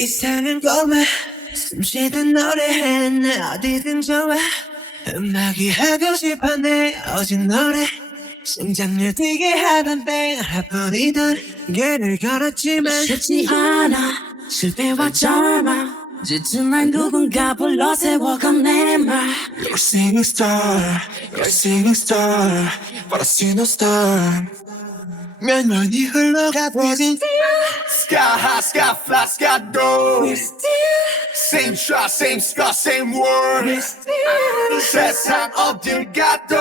이상한 것만 숨쉬듯 노래해 나 어디든 좋아 음악이 하고 싶어 내 오직 노래 심장을 뛰게 하던 때 하나뿐이던 길을 걸었지만 쉽지 않아 실패와 절망 짙은 날 누군가 불러 세워간 내말 You're a singing star, you're a singing star But I see no star 몇 년이 흘러가도 Sky high, sky fly, sky low. We're still, Same shot, same sky, same word. we're still, 세상 어딜 가도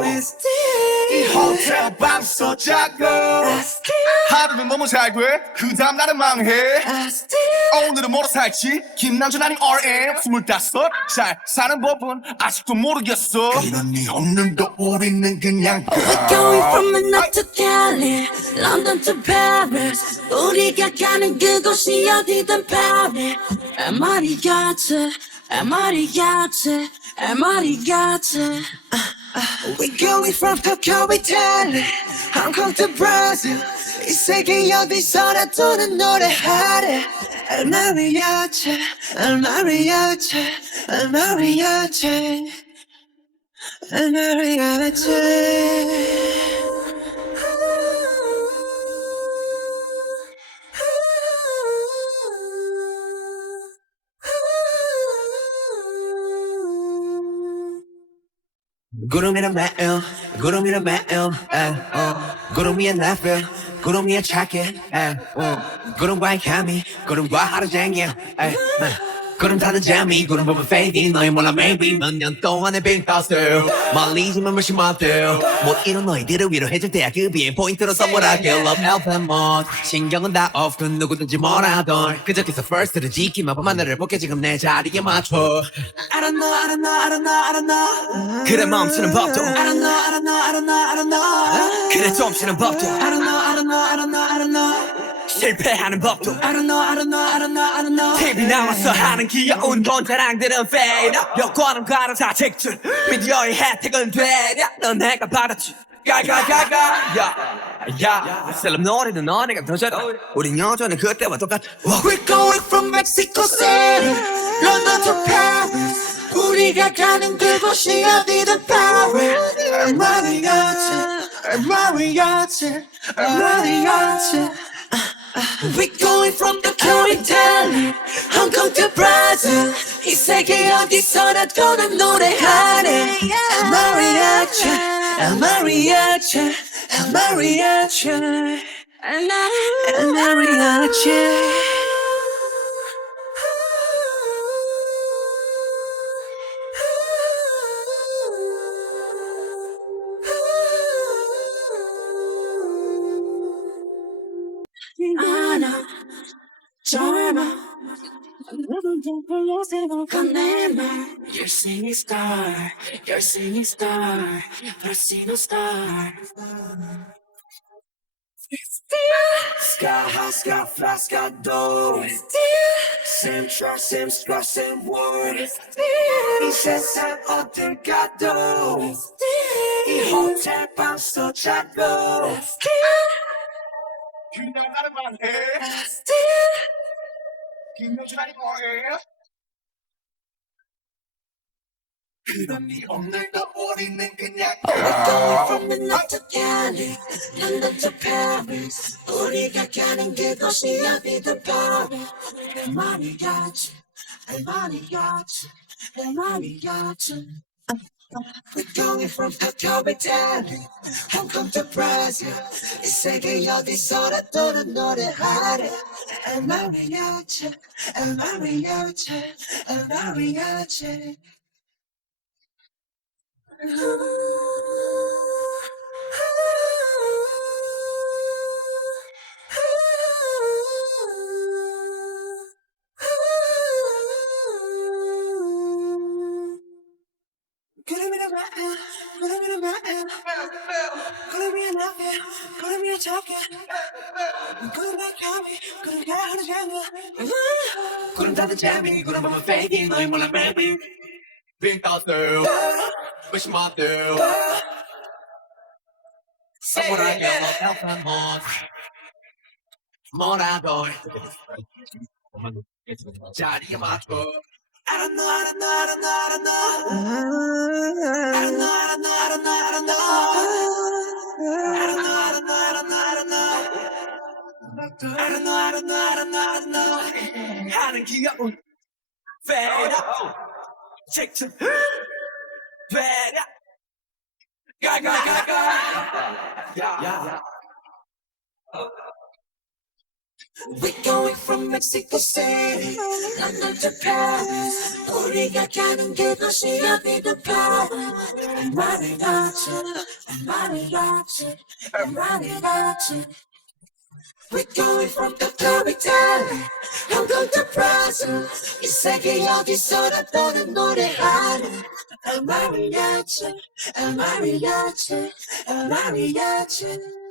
we're 이 still 호텔 방서 자고 I still, 하루는 너무 잘돼 그 다음 날은 망해 I still 오늘은 뭐로 살지 김남준 아님 RM 25 잘 사는 법은 아직도 모르겠어 이런 네 없는데 우리는 그냥 Going from Manhattan to Cali London to Paris 우리가 가는 그곳이 어디든 Paris MR이같이 MR이같이 MR이같이 We're going from Tokyo, Italy Hong Kong to Brazil 이 세계 어디서나 도는 노래하래 El Mariachi, El Mariachi, El Mariachi El Mariachi 구름이란 매일 구름이란 매일 구름 위에 나필 구름 위에 착해 구름과의 감이 구름과 하루 종일 구름 타는 잠이 구름 보면 fading 너희 몰라 maybe 몇 년 동안의 빈터스 말리지만 몇십 만들 못 이룬 너희들을 위로해줄 때야 그 비엔 포인트로 선물할게 Love Alpha Mode 신경은 다 off 그 누구든지 뭐라던 그저 기서 first를 지키면 밤한 나를 볼게 지금 내 자리에 맞춰 I don't know I don't know I don't know I don't know 그래 멈추는 법도 I don't know I don't know I don't know I don't know 그래 좀 법도 I don't know I don't know I don't know I don't know 실패하는 법도 I don't know I don't know I don't know I don't know TV 나와서 하는 귀여운 돈 자랑들은 fade 여권은 가는 사직줄 미디어의 혜택은 되냐 넌 내가 받았지 가가가가 셀럽 노래는 너네가 더 잘해 우린 여전히 그때와 똑같아 We're going from Mexico City London to Paris 우리가 가는 그곳이 어디든 Paris El Mariachi El Mariachi El Mariachi We're going from Tokyo, Italy Hong Kong to Brazil 이 세계 어디서나 도는 노래하네 El Mariachi El Mariachi El Mariachi El Mariachi 않아 절망 누군가 불러 세워간 내말 You're a singing star, you're a singing star, but I see no star. Sky high, sky fly, sky low. Same shot, same sky, same word. 이 세상 어딜 가도 이 호텔 방서 자고 그냥 나를 말해 김남준 아님 RM 그런 네 오늘도 우리는 그냥 Going from Manhattan to Cali London to Paris 우리가 가는 그곳이 어디든 Paris MR이같이 MR이같이 MR이같이 We're going from Tokyo, Italy, Hong Kong to Brazil. 이 세계 어디서나 도는 노래하래. El Mariachi, El Mariachi, El Mariachi. Gonna be the right, gonna be the right, gonna be enough, gonna be 구름이야 작게 구름 바람이 구름 가는 장면 구름 타는 재미 구름 보면 fake 너희 몰라 baby 빙 떴어요 wish my deal 선물할 영어 Airplane 뭐라도 자리에 맞고 I don't know, I don't know, I don't know, I don't know. I don't know, I don't know, I don't know, I don't know. I don't know, I don't know, I don't know, I don't know. I don't know, I don't know, I don't know, I don't know. 하는 귀여운 fade up 직접 fade up 가가가가 We going from Mexico City, London to Paris. 우리가 가는 그곳이 어디든 Paris. 말이라지, 말이라지, 말이라지. We going from the club Italy, Hong to Brazil. 이 세계 어디서나 떠는 노래하는 El mariachi, el mariachi, el mariachi.